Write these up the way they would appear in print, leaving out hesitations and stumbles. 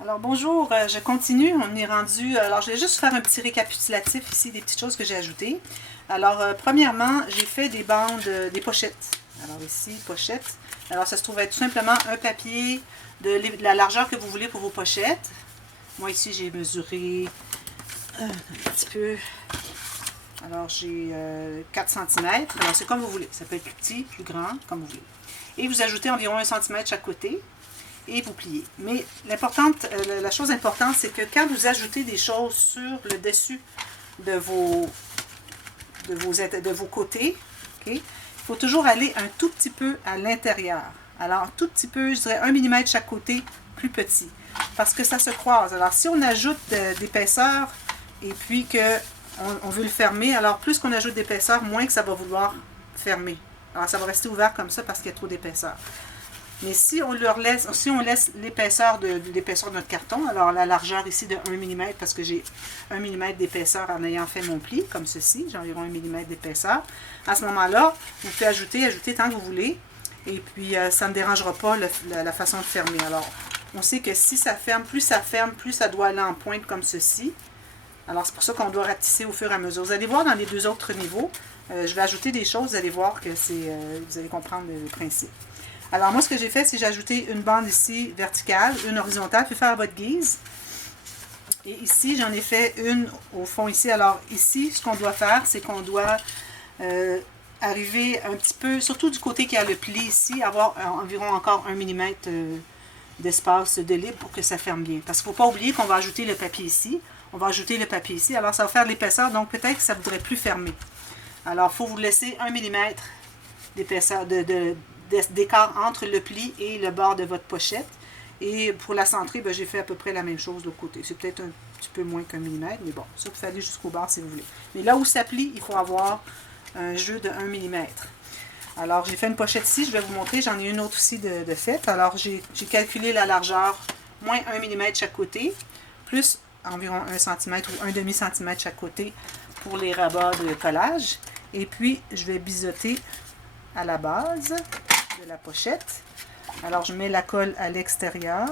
Alors bonjour, je continue, on est rendu, alors je vais juste faire un petit récapitulatif ici des petites choses que j'ai ajoutées. Alors premièrement, j'ai fait des bandes, des pochettes. Alors ici, pochette. Alors ça se trouve être tout simplement un papier de la largeur que vous voulez pour vos pochettes. Moi ici j'ai mesuré un petit peu, alors j'ai 4 cm. Alors c'est comme vous voulez, ça peut être plus petit, plus grand, comme vous voulez. Et vous ajoutez environ 1 cm chaque côté. Et vous pliez. Mais la chose importante, c'est que quand vous ajoutez des choses sur le dessus de vos côtés, okay, il faut toujours aller un tout petit peu à l'intérieur. Alors, un tout petit peu, je dirais 1 mm chaque côté, plus petit. Parce que ça se croise. Alors, si on ajoute d'épaisseur et puis qu'on veut le fermer, alors plus qu'on ajoute d'épaisseur, moins que ça va vouloir fermer. Alors, ça va rester ouvert comme ça parce qu'il y a trop d'épaisseur. Mais si on laisse l'épaisseur de notre carton, alors la largeur ici de 1 mm, parce que j'ai 1 mm d'épaisseur en ayant fait mon pli, comme ceci, j'ai environ 1 mm d'épaisseur. À ce moment-là, vous pouvez ajouter tant que vous voulez, et puis ça ne dérangera pas la façon de fermer. Alors, on sait que si ça ferme, plus ça doit aller en pointe comme ceci. Alors, c'est pour ça qu'on doit ratisser au fur et à mesure. Vous allez voir dans les deux autres niveaux, je vais ajouter des choses, vous allez voir que vous allez comprendre le principe. Alors, moi, ce que j'ai fait, c'est que j'ai ajouté une bande ici verticale, une horizontale. Vous pouvez faire à votre guise. Et ici, j'en ai fait une au fond ici. Alors, ici, ce qu'on doit faire, c'est qu'on doit arriver un petit peu, surtout du côté qui a le pli ici, avoir environ encore 1 mm d'espace de libre pour que ça ferme bien. Parce qu'il ne faut pas oublier qu'on va ajouter le papier ici. On va ajouter le papier ici. Alors, ça va faire de l'épaisseur. Donc, peut-être que ça ne voudrait plus fermer. Alors, il faut vous laisser 1 mm d'épaisseur, d'écart entre le pli et le bord de votre pochette. Et pour la centrer, j'ai fait à peu près la même chose de l'autre côté. C'est peut-être un petit peu moins qu'un millimètre, mais bon, ça, vous faites aller jusqu'au bord si vous voulez. Mais là où ça plie, il faut avoir un jeu de 1 mm. Alors, j'ai fait une pochette ici, je vais vous montrer. J'en ai une autre aussi de fait. Alors, j'ai calculé la largeur, moins 1 mm chaque côté, plus environ 1 cm ou 1 demi-cm chaque côté pour les rabats de collage. Et puis, je vais biseauter à la base de la pochette. Alors, je mets la colle à l'extérieur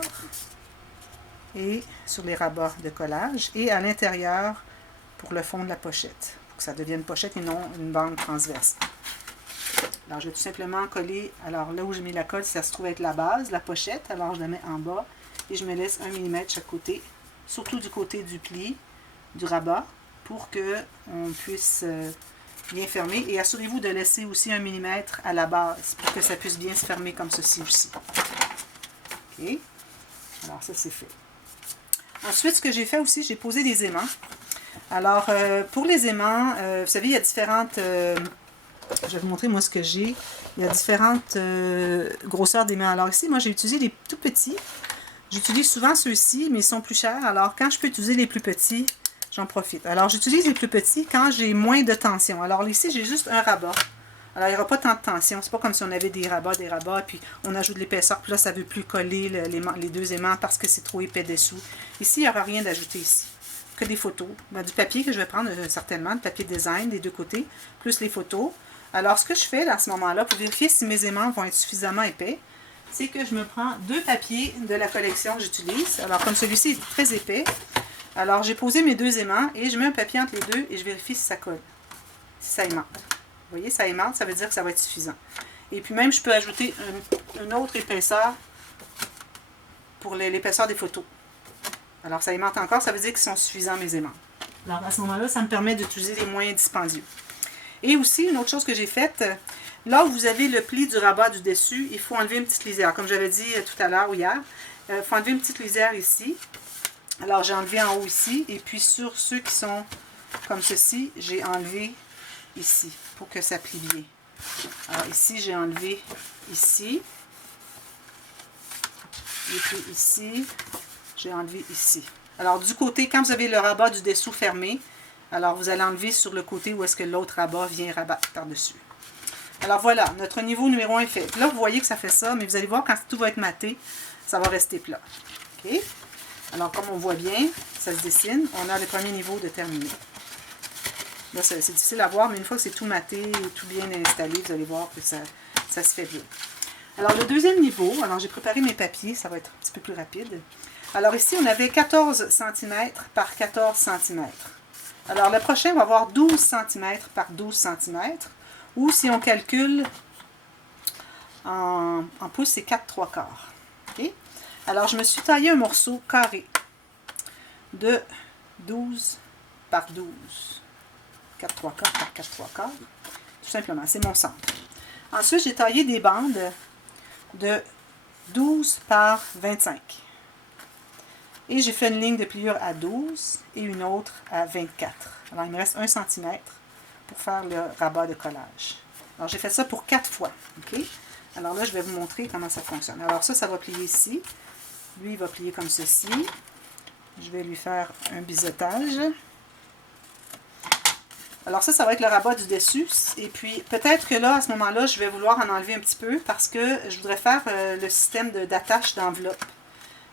et sur les rabats de collage et à l'intérieur pour le fond de la pochette, pour que ça devienne une pochette et non une bande transverse. Alors, je vais tout simplement coller, alors là où j'ai mis la colle, ça se trouve être la base, la pochette, alors je la mets en bas et je me laisse 1 mm chaque côté, surtout du côté du pli, du rabat, pour qu'on puisse bien fermer. Et assurez-vous de laisser aussi 1 mm à la base pour que ça puisse bien se fermer comme ceci aussi. OK? Alors, ça, c'est fait. Ensuite, ce que j'ai fait aussi, j'ai posé des aimants. Alors, pour les aimants, vous savez, il y a différentes... je vais vous montrer, moi, ce que j'ai. Il y a différentes grosseurs d'aimants. Alors ici, moi, j'ai utilisé les tout petits. J'utilise souvent ceux-ci, mais ils sont plus chers. Alors, quand je peux utiliser les plus petits, j'en profite. Alors, j'utilise les plus petits quand j'ai moins de tension. Alors, ici, j'ai juste un rabat. Alors, il n'y aura pas tant de tension. C'est pas comme si on avait des rabats, puis on ajoute de l'épaisseur, puis là, ça ne veut plus coller les deux aimants parce que c'est trop épais dessous. Ici, il n'y aura rien d'ajouter ici. Que des photos. Du papier que je vais prendre certainement, du papier de design des deux côtés, plus les photos. Alors, ce que je fais là, à ce moment-là, pour vérifier si mes aimants vont être suffisamment épais, c'est que je me prends deux papiers de la collection que j'utilise. Alors, comme celui-ci est très épais, alors j'ai posé mes deux aimants et je mets un papier entre les deux et je vérifie si ça colle, si ça aimante. Vous voyez, ça aimante, ça veut dire que ça va être suffisant. Et puis même, je peux ajouter une autre épaisseur pour l'épaisseur des photos. Alors, ça aimante encore, ça veut dire qu'ils sont suffisants, mes aimants. Alors, à ce moment-là, ça me permet d'utiliser les moyens dispendieux. Et aussi, une autre chose que j'ai faite, là où vous avez le pli du rabat du dessus, il faut enlever une petite lisière. Comme j'avais dit tout à l'heure ou hier, il faut enlever une petite lisière ici. Alors, j'ai enlevé en haut ici. Et puis, sur ceux qui sont comme ceci, j'ai enlevé ici pour que ça plie bien. Alors, ici, j'ai enlevé ici. Et puis ici, j'ai enlevé ici. Alors, du côté, quand vous avez le rabat du dessous fermé, alors vous allez enlever sur le côté où est-ce que l'autre rabat vient rabattre par-dessus. Alors voilà, notre niveau numéro 1 est fait. Là, vous voyez que ça fait ça, mais vous allez voir, quand tout va être maté, ça va rester plat. OK? Alors, comme on voit bien, ça se dessine. On a le premier niveau de terminé. Là, c'est difficile à voir, mais une fois que c'est tout maté et tout bien installé, vous allez voir que ça se fait bien. Alors, le deuxième niveau, alors j'ai préparé mes papiers, ça va être un petit peu plus rapide. Alors ici, on avait 14 cm par 14 cm. Alors le prochain va avoir 12 cm par 12 cm. Ou si on calcule en pouces, c'est 4/3. Okay? Alors je me suis taillé un morceau carré de 12 par 12. 4/3 par 4/3. Tout simplement, c'est mon centre. Ensuite, j'ai taillé des bandes de 12 par 25. Et j'ai fait une ligne de pliure à 12 et une autre à 24. Alors, il me reste 1 cm pour faire le rabat de collage. Alors, j'ai fait ça pour 4 fois. OK? Alors là, je vais vous montrer comment ça fonctionne. Alors ça va plier ici. Lui, il va plier comme ceci. Je vais lui faire un biseautage. Alors ça va être le rabat du dessus. Et puis, peut-être que là, à ce moment-là, je vais vouloir en enlever un petit peu parce que je voudrais faire le système d'attache d'enveloppe.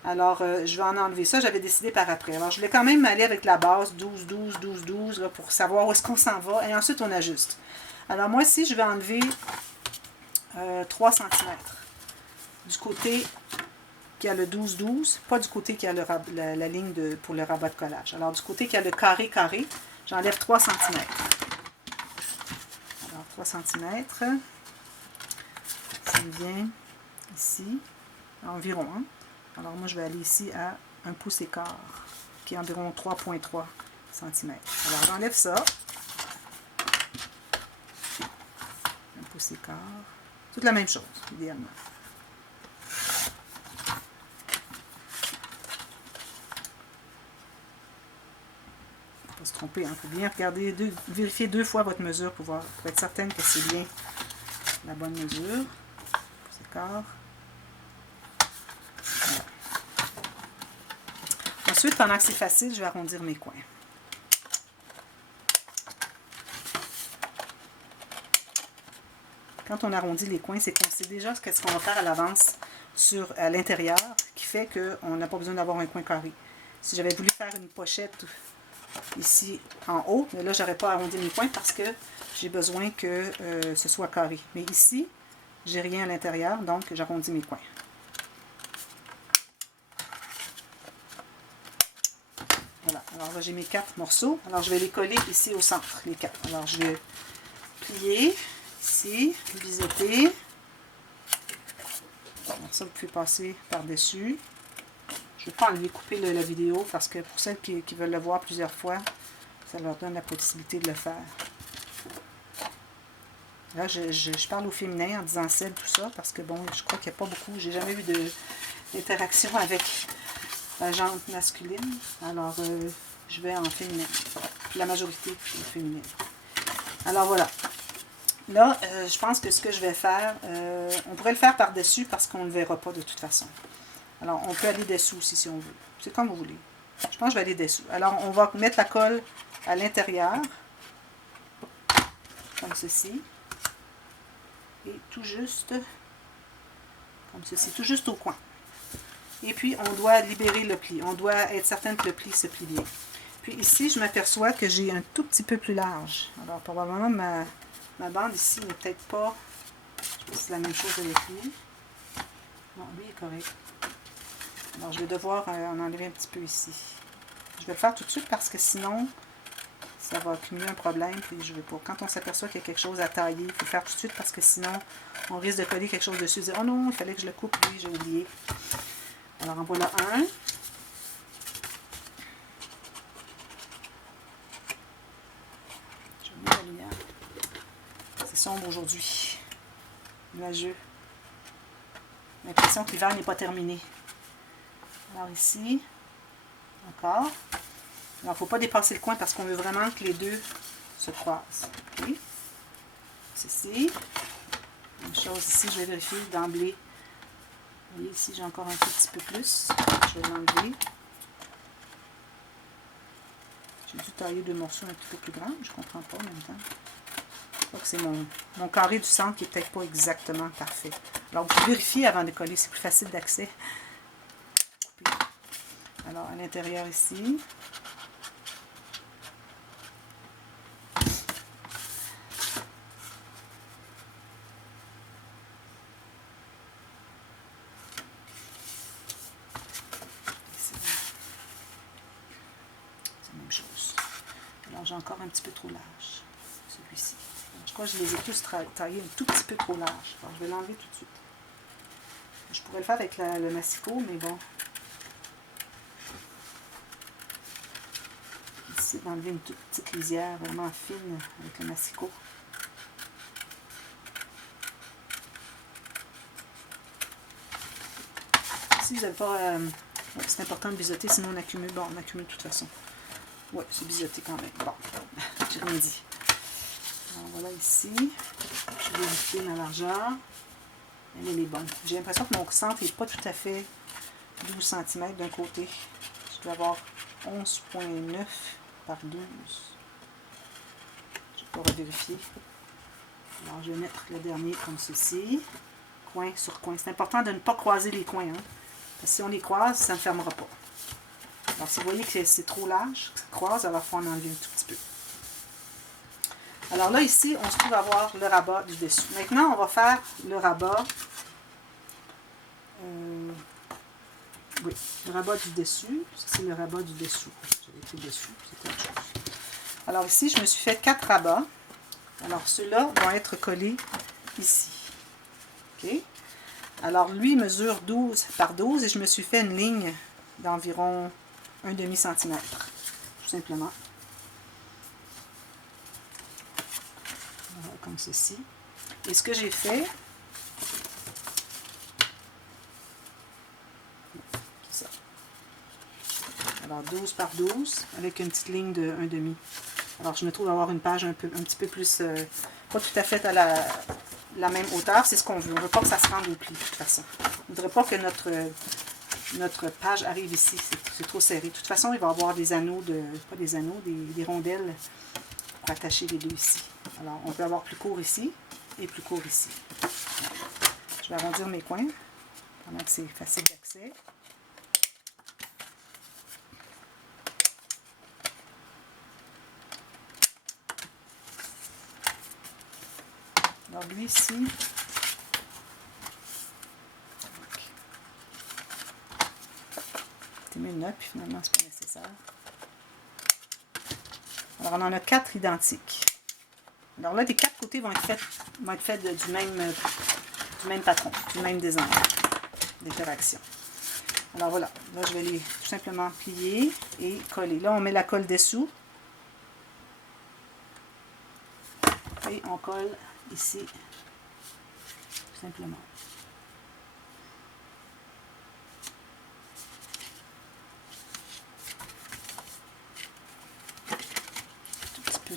Alors, je vais en enlever ça. J'avais décidé par après. Alors, je voulais quand même aller avec la base 12, 12, 12, 12 là, pour savoir où est-ce qu'on s'en va. Et ensuite, on ajuste. Alors, moi, ici, je vais enlever 3 cm du côté qui a le 12, 12. Pas du côté qui a la ligne pour le rabat de collage. Alors, du côté qui a le carré, carré, j'enlève 3 cm. Alors, 3 cm. Ça me vient ici, environ. Hein? Alors, moi, je vais aller ici à 1 pouce et quart, qui est environ 3,3 cm. Alors, j'enlève ça. 1 pouce et quart. Toute la même chose, idéalement. Il ne faut pas se tromper, il faut bien regarder, vérifier 2 fois votre mesure pour être certaine que c'est bien la bonne mesure. 1 pouce et quart. Voilà. Ensuite, pendant que c'est facile, je vais arrondir mes coins. Quand on arrondit les coins, c'est qu'on sait déjà ce qu'on va faire à l'avance à l'intérieur, qui fait qu'on n'a pas besoin d'avoir un coin carré. Si j'avais voulu faire une pochette ici en haut, mais là, je n'aurais pas arrondi mes coins parce que j'ai besoin que ce soit carré. Mais ici, j'ai rien à l'intérieur, donc j'arrondis mes coins. Voilà, alors là, j'ai mes 4 morceaux. Alors, je vais les coller ici au centre, les 4. Alors, je vais plier ici, biseauter. Alors, ça, vous pouvez passer par-dessus. Je ne vais pas enlever, couper la vidéo parce que pour celles qui veulent le voir plusieurs fois, ça leur donne la possibilité de le faire. Là, je parle au féminin en disant celle, tout ça, parce que bon, je crois qu'il n'y a pas beaucoup, j'ai jamais eu d'interaction avec la jante masculine. Alors, je vais en féminin. La majorité est féminine. Alors voilà. Là, je pense que ce que je vais faire, on pourrait le faire par-dessus parce qu'on ne le verra pas de toute façon. Alors, on peut aller dessous aussi si on veut. C'est comme vous voulez. Je pense que je vais aller dessous. Alors, on va mettre la colle à l'intérieur, comme ceci. Et tout juste, comme ceci, tout juste au coin. Et puis, on doit libérer le pli. On doit être certain que le pli se plie bien. Puis ici, je m'aperçois que j'ai un tout petit peu plus large. Alors, probablement, ma bande ici n'est peut-être pas... Je sais pas si c'est la même chose avec lui. Non, lui est correct. Alors, je vais devoir en enlever un petit peu ici. Je vais le faire tout de suite parce que sinon, ça va accumuler un problème. Puis je vais pas. Quand on s'aperçoit qu'il y a quelque chose à tailler, il faut le faire tout de suite parce que sinon, on risque de coller quelque chose dessus et dire « Oh non, il fallait que je le coupe, oui, j'ai oublié. » Alors, en voilà un. Je vais mettre la lumière. C'est sombre aujourd'hui. Nuageux. J'ai l'impression que l'hiver n'est pas terminé. Alors ici, encore. Alors, il ne faut pas dépasser le coin parce qu'on veut vraiment que les deux se croisent. Okay. Ceci. Même chose ici, je vais vérifier d'emblée. Vous voyez ici, j'ai encore un tout petit peu plus. Je vais l'enlever. J'ai dû tailler 2 morceaux un petit peu plus grands. Je ne comprends pas en même temps. Je crois que c'est mon carré du centre qui n'est peut-être pas exactement parfait. Alors, vous vérifiez avant de coller. C'est plus facile d'accès. Alors, à l'intérieur ici. Ici. Alors, j'ai encore un petit peu trop large, celui-ci. Je crois que je les ai tous taillés un tout petit peu trop large. Alors, je vais l'enlever tout de suite. Je pourrais le faire avec le massicot, mais bon. Ici, d'enlever une toute petite lisière vraiment fine avec le massicot. Si vous n'avez pas... c'est important de biseauter, sinon on accumule. Bon, on accumule de toute façon. Oui, c'est biseauté quand même. Bon, j'ai rien dit. Alors voilà ici. Je vais vérifier ma largeur. Elle est bonne. J'ai l'impression que mon centre n'est pas tout à fait 12 cm d'un côté. Je dois avoir 11,9 par 12. Je vais vérifier. Alors je vais mettre le dernier comme ceci. Coin sur coin. C'est important de ne pas croiser les coins. Hein? Parce que si on les croise, ça ne fermera pas. Alors si vous voyez que c'est trop large, que ça croise, alors il faut en enlever un tout petit peu. Alors là, ici, on se trouve avoir le rabat du dessus. Maintenant, on va faire le rabat. Oui, le rabat du dessus. C'est le rabat du dessous. J'avais écrit dessus, c'est autre chose. Alors ici, je me suis fait 4 rabats. Alors ceux-là vont être collés ici. OK? Alors lui mesure 12 par 12 et je me suis fait une ligne d'environ 1,5 cm. Tout simplement. Voilà, comme ceci. Et ce que j'ai fait, c'est ça. Alors 12 par 12 avec une petite ligne de 1,5. Alors je me trouve avoir une page un petit peu plus, pas tout à fait à la même hauteur. C'est ce qu'on veut. On ne veut pas que ça se rende au pli de toute façon. On ne voudrait pas que notre page arrive ici. C'est trop serré. De toute façon, il va y avoir des anneaux, pas des anneaux, des rondelles pour attacher les deux ici. Alors, on peut avoir plus court ici et plus court ici. Je vais arrondir mes coins pendant que c'est facile d'accès. Alors, lui ici, c'était mieux puis finalement, c'est pas nécessaire. Alors, on en a 4 identiques. Alors là, les 4 côtés vont être faits du même patron, du même design d'interaction. Alors voilà, là je vais les tout simplement plier et coller. Là, on met la colle dessous. Et on colle ici, tout simplement.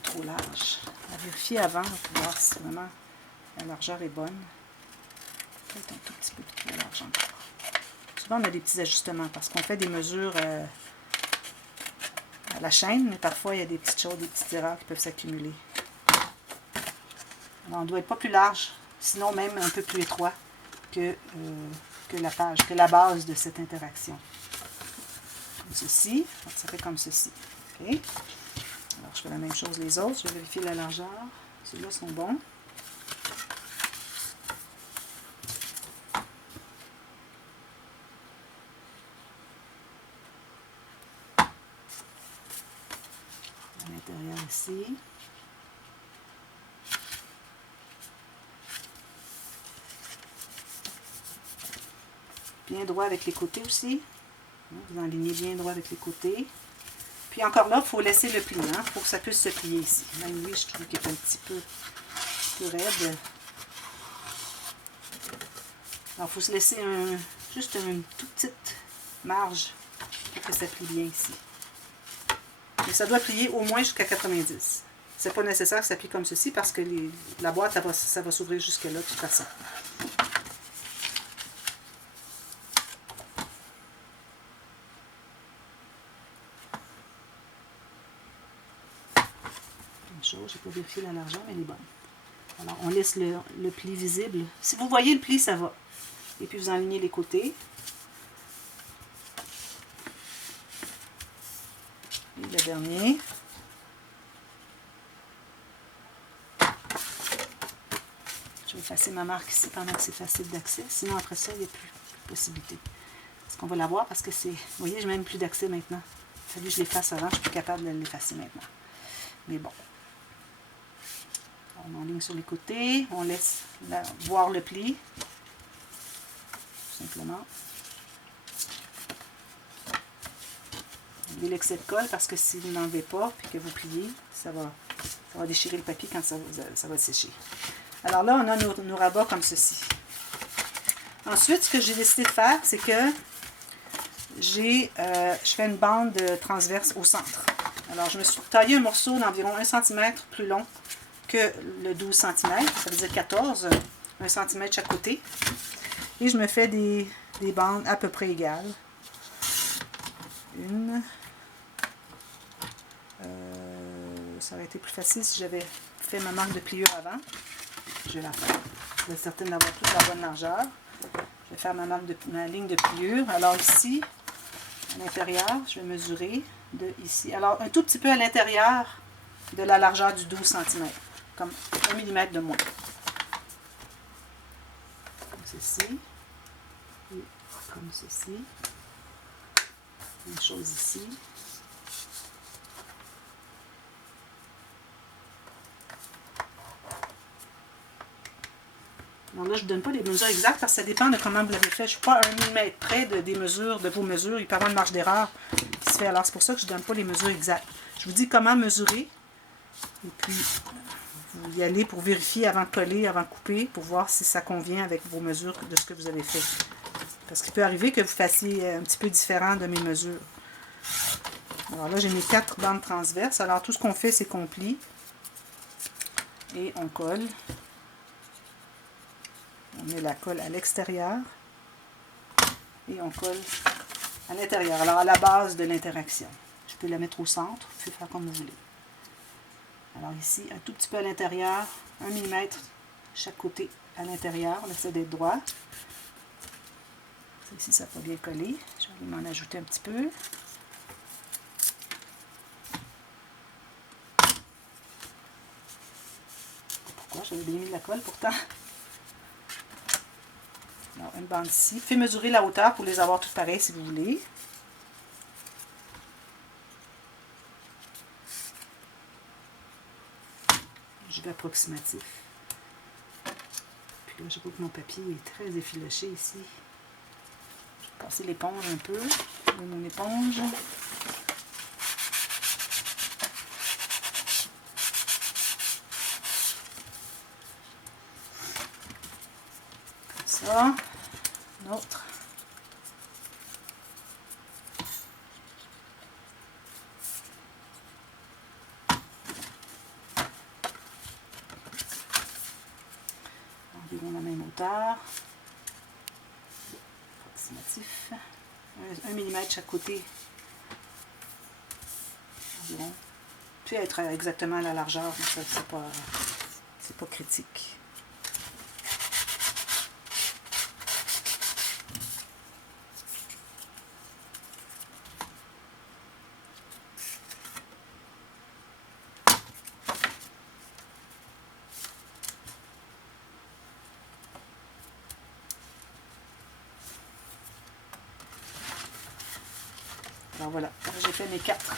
Trop large. À vérifier avant pour voir si vraiment la largeur est bonne. Peut-être un tout petit peu trop large encore. Souvent, on a des petits ajustements parce qu'on fait des mesures à la chaîne, mais parfois, il y a des petites choses, des petites erreurs qui peuvent s'accumuler. On ne doit être pas plus large, sinon même un peu plus étroit que la page, que la base de cette interaction. Comme ceci. Donc, ça fait comme ceci. OK? Alors, je fais la même chose les autres. Je vais vérifier la largeur. Ceux-là sont bons. À l'intérieur ici. Bien droit avec les côtés aussi. Vous enlignez bien droit avec les côtés. Puis encore là, il faut laisser le pli, hein, pour que ça puisse se plier ici. Même lui, je trouve qu'il est un petit peu raide. Alors, il faut se laisser juste une toute petite marge pour que ça plie bien ici. Et ça doit plier au moins jusqu'à 90. C'est pas nécessaire que ça plie comme ceci parce que la boîte, ça va s'ouvrir jusque là de toute façon. Je n'ai pas vérifié la largeur, mais elle est bonne. Alors, on laisse le pli visible. Si vous voyez le pli, ça va. Et puis, vous enlignez les côtés. Et le dernier. Je vais effacer ma marque ici pendant que c'est facile d'accès. Sinon, après ça, il n'y a plus de possibilité. Est-ce qu'on va la voir? Parce que c'est... Vous voyez, j'ai même plus d'accès maintenant. Il a fallu que je l'efface avant. Je suis plus capable de l'effacer maintenant. Mais bon. On enligne sur les côtés. On laisse voir le pli. Tout simplement. Enlevez l'excès de colle parce que si vous n'enlevez pas et que vous pliez, ça va déchirer le papier quand ça va sécher. Alors là, on a nos rabats comme ceci. Ensuite, ce que j'ai décidé de faire, c'est que je fais une bande transverse au centre. Alors, je me suis taillé un morceau d'environ 1 cm plus long que le 12 cm. Ça veut dire 14, 1 cm chaque côté. Et je me fais des bandes à peu près égales. Une. Ça aurait été plus facile si j'avais fait ma marque de pliure avant. Je vais la faire. Je vais certaine d'avoir toute la bonne largeur. Je vais faire ma ligne de pliure. Alors ici, à l'intérieur, je vais mesurer de ici. Alors un tout petit peu à l'intérieur de la largeur du 12 cm. Comme 1 mm de moins. Comme ceci. Et comme ceci. Même chose ici. Donc là, je ne donne pas les mesures exactes parce que ça dépend de comment vous l'avez fait. Je ne suis pas à 1 mm près de vos mesures. Il peut y avoir une marge d'erreur qui se fait. Alors, c'est pour ça que je ne donne pas les mesures exactes. Je vous dis comment mesurer. Et puis, vous y allez pour vérifier avant de coller, avant de couper, pour voir si ça convient avec vos mesures de ce que vous avez fait. Parce qu'il peut arriver que vous fassiez un petit peu différent de mes mesures. Alors là, j'ai mes 4 bandes transverses. Alors, tout ce qu'on fait, c'est qu'on plie. Et on colle. On met la colle à l'extérieur et on colle à l'intérieur. Alors, à la base de l'interaction. Je peux la mettre au centre, vous pouvez faire comme vous voulez. Alors ici, un tout petit peu à l'intérieur, 1 mm chaque côté à l'intérieur. On essaie d'être droit. Ici, ça va bien coller. Je vais m'en ajouter un petit peu. Pourquoi? J'avais bien mis de la colle pourtant. Alors, une bande ici. Faites mesurer la hauteur pour les avoir toutes pareilles si vous voulez. Je vais approximatif. Puis là, je vois que mon papier est très effiloché ici. Je vais passer l'éponge un peu. Je mets mon éponge. Comme ça. Une autre. Environ la même hauteur. Approximatif. 1 mm chaque côté. Environ. Puis être exactement à la largeur, c'est pas critique. Alors voilà, j'ai fait mes 4.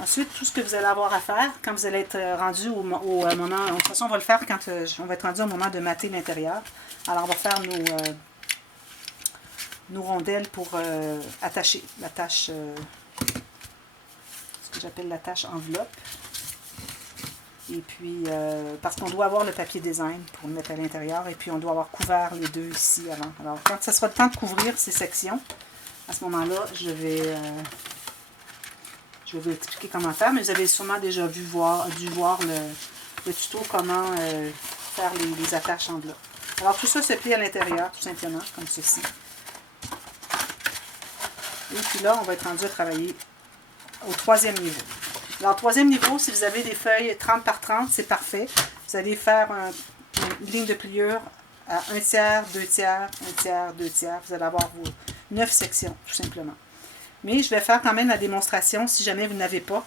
Ensuite, tout ce que vous allez avoir à faire, quand vous allez être rendu au moment, de toute façon on va le faire quand on va être rendu au moment de mater l'intérieur. Alors on va faire nos rondelles pour attacher la tâche, ce que j'appelle la tâche enveloppe. Et puis, parce qu'on doit avoir le papier design pour le mettre à l'intérieur. Et puis, on doit avoir couvert les deux ici avant. Alors, quand ce sera le temps de couvrir ces sections, à ce moment-là, je vais vous expliquer comment faire. Mais vous avez sûrement déjà dû voir le tuto comment faire les attaches enveloppes. Alors, tout ça se plie à l'intérieur, tout simplement, comme ceci. Et puis là, on va être rendu à travailler au 3e niveau. Alors, 3e niveau, si vous avez des feuilles 30 par 30, c'est parfait. Vous allez faire une ligne de pliure à 1 tiers, 2 tiers, 1 tiers, 2 tiers. Vous allez avoir vos 9 sections, tout simplement. Mais je vais faire quand même la démonstration si jamais vous n'avez pas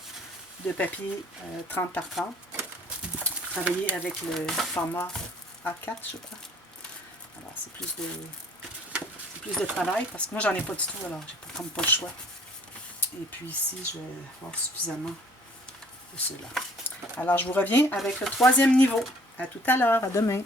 de papier 30 par 30. Travailler avec le format A4, je crois. Alors, c'est plus de travail parce que moi, j'en ai pas du tout, alors j'ai comme pas le choix. Et puis ici, je vais avoir suffisamment de cela. Alors, je vous reviens avec le troisième niveau. À tout à l'heure, à demain.